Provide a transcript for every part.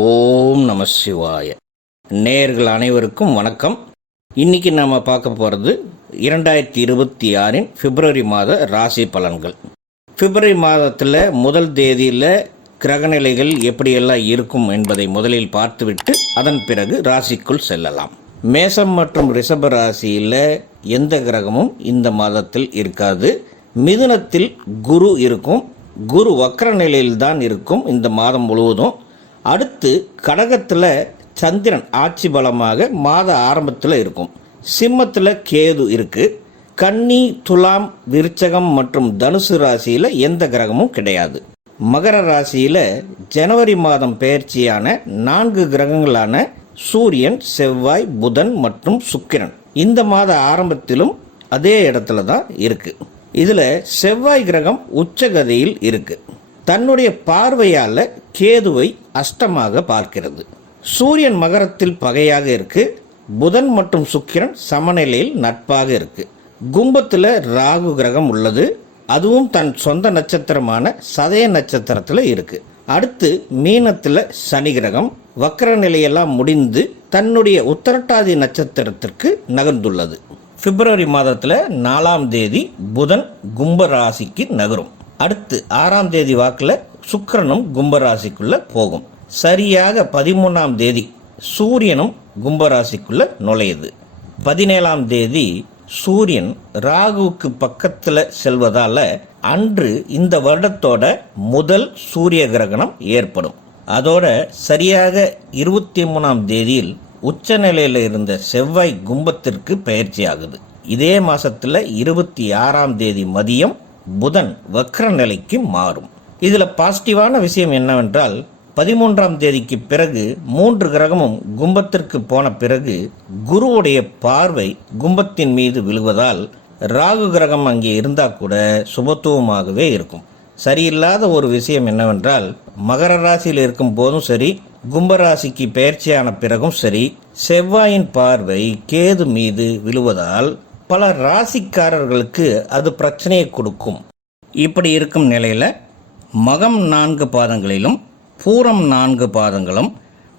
ஓம் நம சிவாய. நேர்கள் அனைவருக்கும் வணக்கம். இன்னைக்கு நம்ம பார்க்க போகிறது இரண்டாயிரத்தி இருபத்தி ஆறின் பிப்ரவரி மாத ராசி பலன்கள். பிப்ரவரி மாதத்தில் முதல் தேதியில் கிரகநிலைகள் எப்படியெல்லாம் இருக்கும் என்பதை முதலில் பார்த்துவிட்டு அதன் பிறகு ராசிக்குள் செல்லலாம். மேசம் மற்றும் ரிஷப ராசியில் எந்த கிரகமும் இந்த மாதத்தில் இருக்காது. மிதுனத்தில் குரு இருக்கும். குரு வக்கர நிலையில்தான் இருக்கும் இந்த மாதம் முழுவதும். அடுத்து கடகத்தில் சந்திரன் ஆட்சி பலமாக மாத ஆரம்பத்தில் இருக்கும். சிம்மத்தில் கேது இருக்குது கன்னி துலாம் விருச்சகம் மற்றும் தனுசு ராசியில் எந்த கிரகமும் கிடையாது. மகர ராசியில் ஜனவரி மாதம் பெயர்ச்சியான நான்கு கிரகங்களான சூரியன் செவ்வாய் புதன் மற்றும் சுக்கிரன் இந்த மாத ஆரம்பத்திலும் அதே இடத்துல தான் இருக்குது இதில் செவ்வாய் கிரகம் உச்சகதியில் இருக்குது தன்னுடைய பார்வையால் கேதுவை அஷ்டமாக பார்க்கிறது. சூரியன் மகரத்தில் பகையாக இருக்கு. புதன் மற்றும் சுக்கிரன் சமநிலையில் நட்பாக இருக்கு. கும்பத்தில் ராகு கிரகம் உள்ளது. அதுவும் தன் சொந்த நட்சத்திரமான சதய நட்சத்திரத்தில் இருக்கு. அடுத்து மீனத்தில் சனி கிரகம். வக்கர நிலையெல்லாம் முடிந்து தன்னுடைய உத்தரட்டாதி நட்சத்திரத்திற்கு நகர்ந்துள்ளது. பிப்ரவரி மாதத்தில் நாலாம் தேதி புதன் கும்ப ராசிக்கு நகரும். அடுத்து ஆறாம் தேதி வாக்கில் சுக்கிரனும் கும்பராசிக்குள்ள போகும். சரியாக பதிமூணாம் தேதி சூரியனும் கும்பராசிக்குள்ள நுழையுது. பதினேழாம் தேதி சூரியன் ராகுவுக்கு பக்கத்தில் செல்வதால் அன்று இந்த வருடத்தோட முதல் சூரிய கிரகணம் ஏற்படும். அதோட சரியாக இருபத்தி மூணாம் தேதியில் உச்ச நிலையில் இருந்த செவ்வாய் கும்பத்திற்கு பயிற்சி ஆகுது. இதே மாசத்துல இருபத்தி ஆறாம் தேதி மதியம் புதன் வக்ர நிலைக்கு மாறும். இதில் பாசிட்டிவான விஷயம் என்னவென்றால் பதிமூன்றாம் தேதிக்கு பிறகு மூன்று கிரகமும் கும்பத்திற்கு போன பிறகு குருவுடைய பார்வை கும்பத்தின் மீது விழுவதால் ராகு கிரகம் அங்கே இருந்தால் கூட சுபத்துவமாகவே இருக்கும். சரியில்லாத ஒரு விஷயம் என்னவென்றால் மகர ராசியில் இருக்கும் போதும் சரி கும்பராசிக்கு பயிற்சியான பிறகும் சரி செவ்வாயின் பார்வை கேது மீது விழுவதால் பல ராசிக்காரர்களுக்கு அது பிரச்சனையை கொடுக்கும். இப்படி இருக்கும் நிலையில் மகம் நான்கு பாதங்களிலும் பூரம் நான்கு பாதங்களும்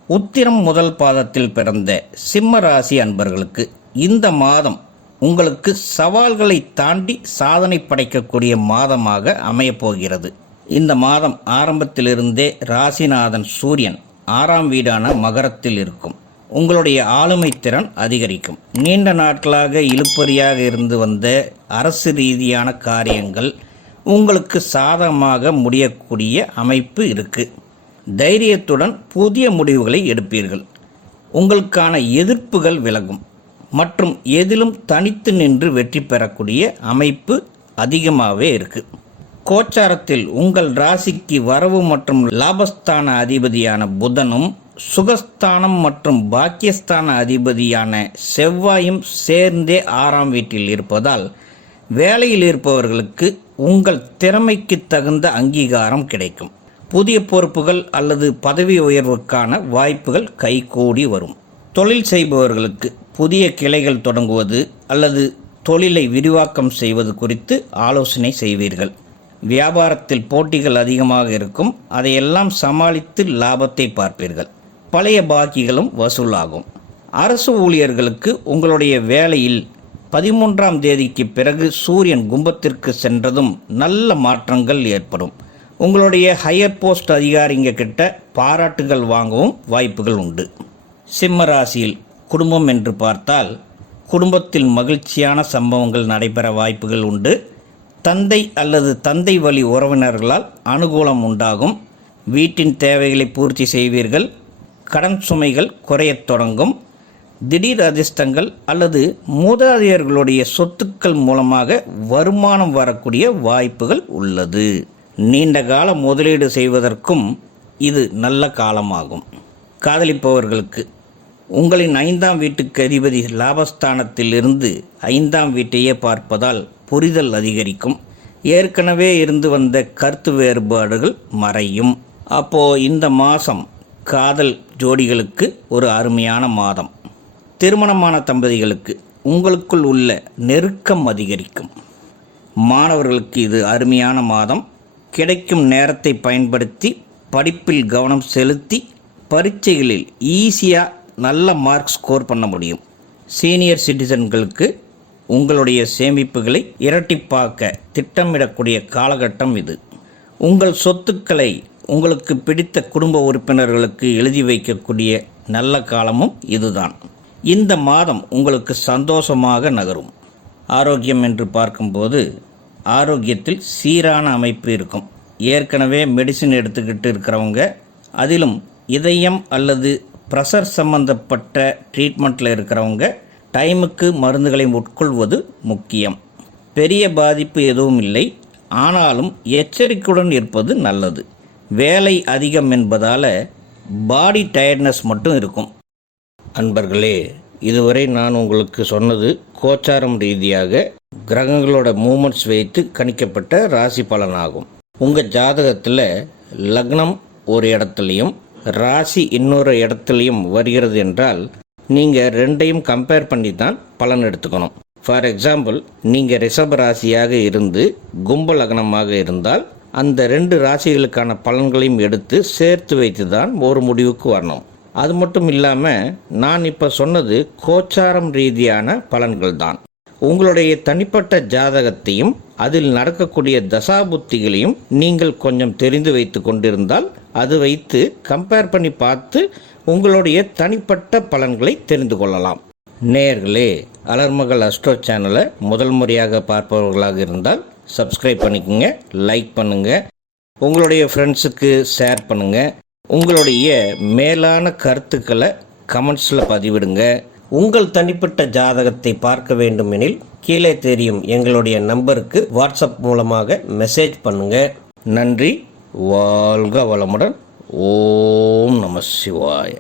உத்திரம் முதல் பாதத்தில் பிறந்த சிம்ம ராசி அன்பர்களுக்கு இந்த மாதம் உங்களுக்கு சவால்களை தாண்டி சாதனை படைக்கக்கூடிய மாதமாக அமையப்போகிறது. இந்த மாதம் ஆரம்பத்திலிருந்தே ராசிநாதன் சூரியன் ஆறாம் வீடான மகரத்தில் இருக்கும். உங்களுடைய ஆளுமை திறன் அதிகரிக்கும். நீண்ட நாட்களாக இழுப்பறியாக இருந்து வந்த அரசு ரீதியான காரியங்கள் உங்களுக்கு சாதகமாக முடியக்கூடிய அமைப்பு இருக்குது தைரியத்துடன் புதிய முடிவுகளை எடுப்பீர்கள். உங்களுக்கான எதிர்ப்புகள் விலகும். மற்றும் எதிலும் தனித்து நின்று வெற்றி பெறக்கூடிய அமைப்பு அதிகமாகவே இருக்குது கோச்சாரத்தில் உங்கள் ராசிக்கு வரவு மற்றும் லாபஸ்தான அதிபதியான புதனும் சுகஸ்தானம் மற்றும் பாக்கியஸ்தான அதிபதியான செவ்வாயும் சேர்ந்தே ஆறாம் வீட்டில் இருப்பதால் வேலையில் இருப்பவர்களுக்கு உங்கள் திறமைக்கு தகுந்த அங்கீகாரம் கிடைக்கும். புதிய பொறுப்புகள் அல்லது பதவி உயர்வுக்கான வாய்ப்புகள் கைகூடி வரும். தொழில் செய்பவர்களுக்கு புதிய கிளைகள் தொடங்குவது அல்லது தொழிலை விரிவாக்கம் செய்வது குறித்து ஆலோசனை செய்வீர்கள். வியாபாரத்தில் போட்டிகள் அதிகமாக இருக்கும். அதையெல்லாம் சமாளித்து லாபத்தை பார்ப்பீர்கள். பழைய பாக்கிகளும் வசூலாகும். அரசு ஊழியர்களுக்கு உங்களுடைய வேலையில் பதிமூன்றாம் தேதிக்கு பிறகு சூரியன் கும்பத்திற்கு சென்றதும் நல்ல மாற்றங்கள் ஏற்படும். உங்களுடைய ஹையர் போஸ்ட் அதிகாரிங்க கிட்ட பாராட்டுகள் வாங்கவும் வாய்ப்புகள் உண்டு. சிம்ம ராசியில் குடும்பம் என்று பார்த்தால் குடும்பத்தில் மகிழ்ச்சியான சம்பவங்கள் நடைபெற வாய்ப்புகள் உண்டு. தந்தை அல்லது தந்தை வழி உறவினர்களால் அனுகூலம் உண்டாகும். வீட்டின் தேவைகளை பூர்த்தி செய்வீர்கள். கடன் சுமைகள் குறையத் தொடங்கும். திடீர் அதிர்ஷ்டங்கள் அல்லது மூதாதையர்களுடைய சொத்துக்கள் மூலமாக வருமானம் வரக்கூடிய வாய்ப்புகள் உள்ளது. நீண்ட கால முதலீடு செய்வதற்கும் இது நல்ல காலமாகும். காதலிப்பவர்களுக்கு உங்களின் ஐந்தாம் வீட்டுக்கு அதிபதி லாபஸ்தானத்தில் இருந்து ஐந்தாம் வீட்டையே பார்ப்பதால் புரிதல் அதிகரிக்கும். ஏற்கனவே இருந்து வந்த கருத்து வேறுபாடுகள் மறையும். அப்போது இந்த மாதம் காதல் ஜோடிகளுக்கு ஒரு அருமையான மாதம். திருமணமான தம்பதிகளுக்கு உங்களுக்குள் உள்ள நெருக்கம் அதிகரிக்கும். மாணவர்களுக்கு இது அருமையான மாதம். கிடைக்கும் நேரத்தை பயன்படுத்தி படிப்பில் கவனம் செலுத்தி பரீட்சைகளில் ஈஸியாக நல்ல மார்க் ஸ்கோர் பண்ண முடியும். சீனியர் சிட்டிசன்களுக்கு உங்களுடைய சேமிப்புகளை இரட்டிப்பாக்க திட்டமிடக்கூடிய காலகட்டம் இது. உங்கள் சொத்துக்களை உங்களுக்கு பிடித்த குடும்ப உறுப்பினர்களுக்கு எழுதி வைக்கக்கூடிய நல்ல காலமும் இதுதான். இந்த மாதம் உங்களுக்கு சந்தோஷமாக நகரும். ஆரோக்கியம் என்று பார்க்கும்போது ஆரோக்கியத்தில் சீரான அமைப்பு இருக்கும். ஏற்கனவே மெடிசின் எடுத்துக்கிட்டு இருக்கிறவங்க அதிலும் இதயம் அல்லது ப்ரெஷர் சம்பந்தப்பட்ட ட்ரீட்மெண்ட்டில் இருக்கிறவங்க டைமுக்கு மருந்துகளை உட்கொள்வது முக்கியம். பெரிய பாதிப்பு எதுவும் இல்லை. ஆனாலும் எச்சரிக்கையுடன் இருப்பது நல்லது. வேலை அதிகம் என்பதால் பாடி டயர்ட்னஸ் மட்டும் இருக்கும். அன்பர்களே இதுவரை நான் உங்களுக்கு சொன்னது கோச்சாரம் ரீதியாக கிரகங்களோட மூமெண்ட்ஸ் வைத்து கணிக்கப்பட்ட ராசி பலனாகும். உங்கள் ஜாதகத்தில் லக்னம் ஒரு இடத்துலையும் ராசி இன்னொரு இடத்துலையும் வருகிறது என்றால் நீங்கள் ரெண்டையும் கம்பேர் பண்ணி தான் பலன் எடுத்துக்கணும். ஃபார் எக்ஸாம்பிள் நீங்கள் ரிஷப ராசியாக இருந்து கும்ப லக்னமாக இருந்தால் அந்த ரெண்டு ராசிகளுக்கான பலன்களையும் எடுத்து சேர்த்து வைத்து தான் ஒரு முடிவுக்கு வரணும். அது மட்டும் இல்லாமல் நான் இப்போ சொன்னது கோச்சாரம் ரீதியான பலன்கள் தான் உங்களுடைய தனிப்பட்ட ஜாதகத்தையும் அதில் நடக்கக்கூடிய தசாபுத்திகளையும் நீங்கள் கொஞ்சம் தெரிந்து வைத்து கொண்டிருந்தால் அது வைத்து கம்பேர் பண்ணி பார்த்து உங்களுடைய தனிப்பட்ட பலன்களை தெரிந்து கொள்ளலாம். நேர்களே அலர்மகள் அஸ்ட்ரோ சேனலை முதல் முறையாக பார்ப்பவர்களாக இருந்தால் சப்ஸ்கிரைப் பண்ணிக்கோங்க லைக் பண்ணுங்கள் உங்களுடைய ஃப்ரெண்ட்ஸுக்கு ஷேர் பண்ணுங்கள் உங்களுடைய மேலான கருத்துக்களை கமெண்ட்ஸில் பதிவிடுங்க. உங்கள் தனிப்பட்ட ஜாதகத்தை பார்க்க வேண்டுமெனில் கீழே தெரியும் எங்களுடைய நம்பருக்கு வாட்ஸ்அப் மூலமாக மெசேஜ் பண்ணுங்க. நன்றி. வாழ்க வளமுடன். ஓம் நம சிவாய.